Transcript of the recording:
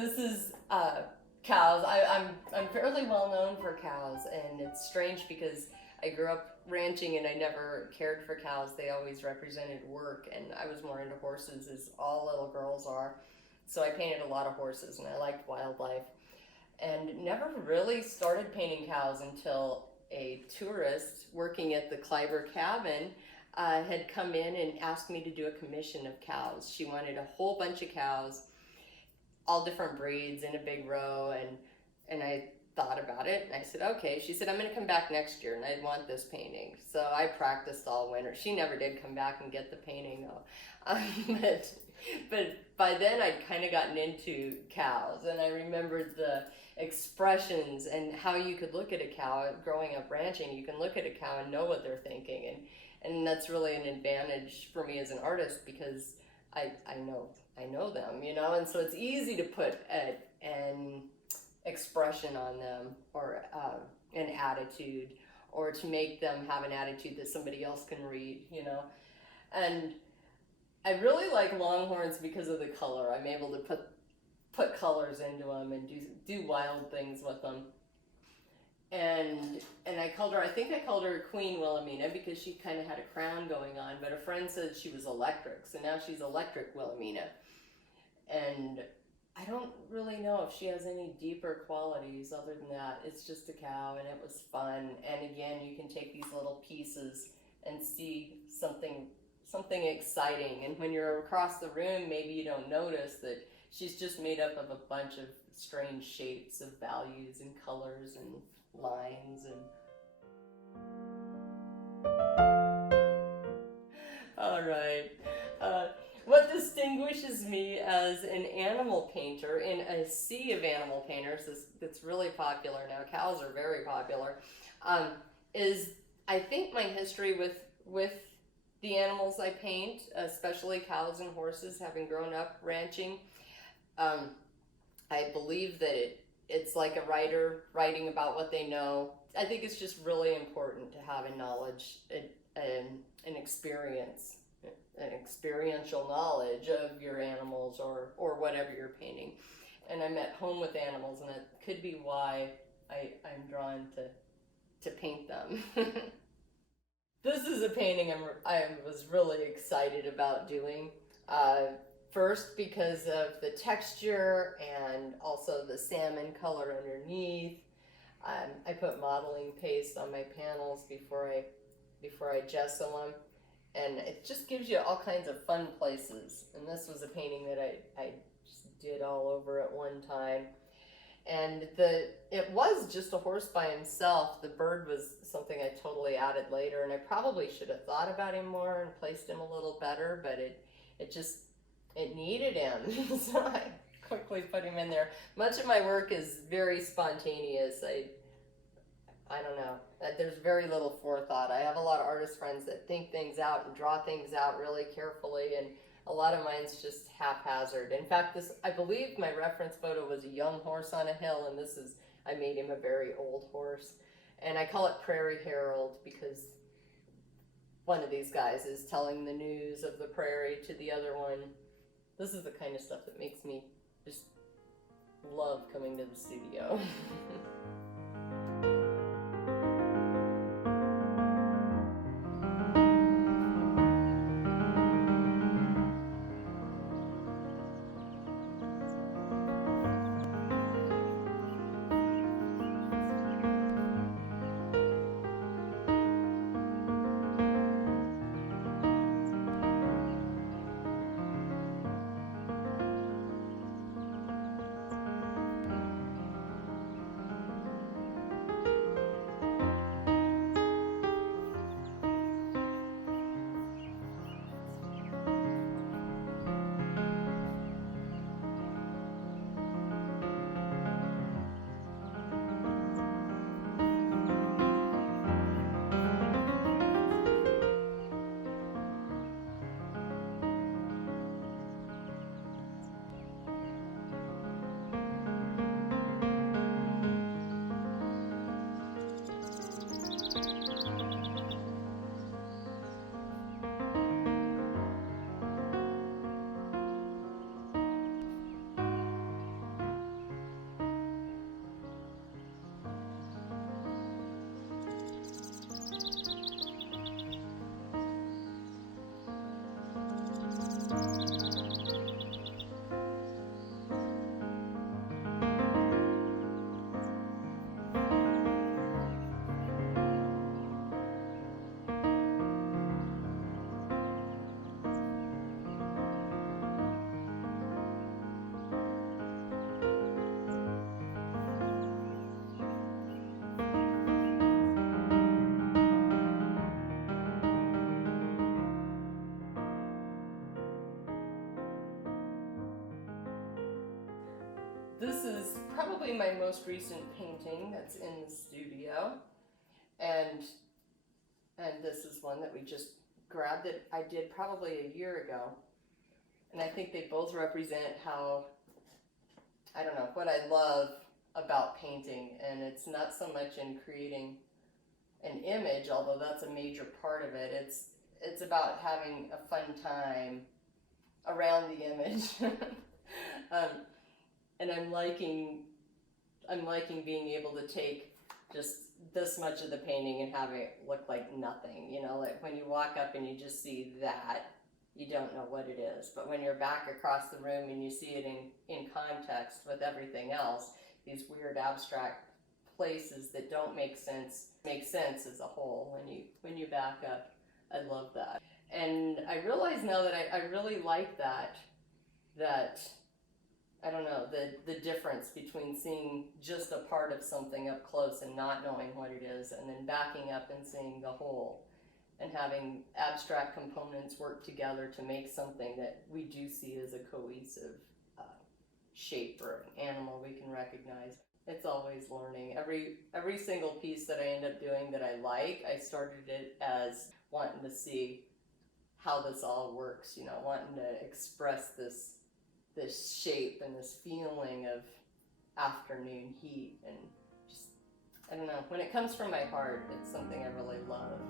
This is cows. I'm fairly well known for cows, and it's strange because I grew up ranching and I never cared for cows. They always represented work, and I was more into horses, as all little girls are. So I painted a lot of horses, and I liked wildlife, and never really started painting cows until a tourist working at the Kleiber cabin had come in and asked me to do a commission of cows. She wanted a whole bunch of cows, all different breeds in a big row, and I thought about it and I said, okay. She said, I'm going to come back next year and I want this painting. So I practiced all winter. She never did come back and get the painting though. But by then I'd kind of gotten into cows, and I remembered the expressions and how you could look at a cow. Growing up ranching, you can look at a cow and know what they're thinking, and that's really an advantage for me as an artist, because I know them, and so it's easy to put an expression on them, or an attitude, or to make them have an attitude that somebody else can read, and I really like longhorns because of the color. I'm able to put colors into them and do wild things with them. And I think I called her Queen Wilhelmina because she kind of had a crown going on, but a friend said she was electric, so now she's Electric Wilhelmina. And I don't really know if she has any deeper qualities other than that. It's just a cow, and it was fun. And again, you can take these little pieces and see something exciting. And when you're across the room, maybe you don't notice that she's just made up of a bunch of strange shapes of values and colors and lines all right. What distinguishes me as an animal painter in a sea of animal painters that's really popular now, cows are very popular, is I think my history with the animals I paint, especially cows and horses, having grown up ranching. I believe that it's like a writer writing about what they know. I think it's just really important to have a knowledge, an experience, an experiential knowledge of your animals or whatever you're painting. And I'm at home with animals, and that could be why I'm drawn to paint them. This is a painting I was really excited about doing. First, because of the texture and also the salmon color underneath. I put modeling paste on my panels before I gesso them, and it just gives you all kinds of fun places. And this was a painting that I just did all over at one time. And it was just a horse by himself. The bird was something I totally added later, and I probably should have thought about him more and placed him a little better, but it needed him. So I quickly put him in there. Much of my work is very spontaneous. I don't know. There's very little forethought. I have a lot of artist friends that think things out and draw things out really carefully, and a lot of mine's just haphazard. In fact, I believe my reference photo was a young horse on a hill, and I made him a very old horse. And I call it Prairie Herald because one of these guys is telling the news of the prairie to the other one. This is the kind of stuff that makes me just love coming to the studio. This is probably my most recent painting that's in the studio, and this is one that we just grabbed that I did probably a year ago, and I think they both represent how, I don't know, what I love about painting. And it's not so much in creating an image, although that's a major part of it. It's about having a fun time around the image. And I'm liking being able to take just this much of the painting and have it look like nothing. You know, like when you walk up and you just see that, you don't know what it is. But when you're back across the room and you see it in context with everything else, these weird abstract places that don't make sense as a whole when you back up. I love that. And I realize now that I really like that I don't know, the difference between seeing just a part of something up close and not knowing what it is, and then backing up and seeing the whole, and having abstract components work together to make something that we do see as a cohesive shape or an animal we can recognize. It's always learning. Every single piece that I end up doing that I like, I started it as wanting to see how this all works, you know, wanting to express this shape and this feeling of afternoon heat, and just, I don't know, when it comes from my heart, it's something I really love.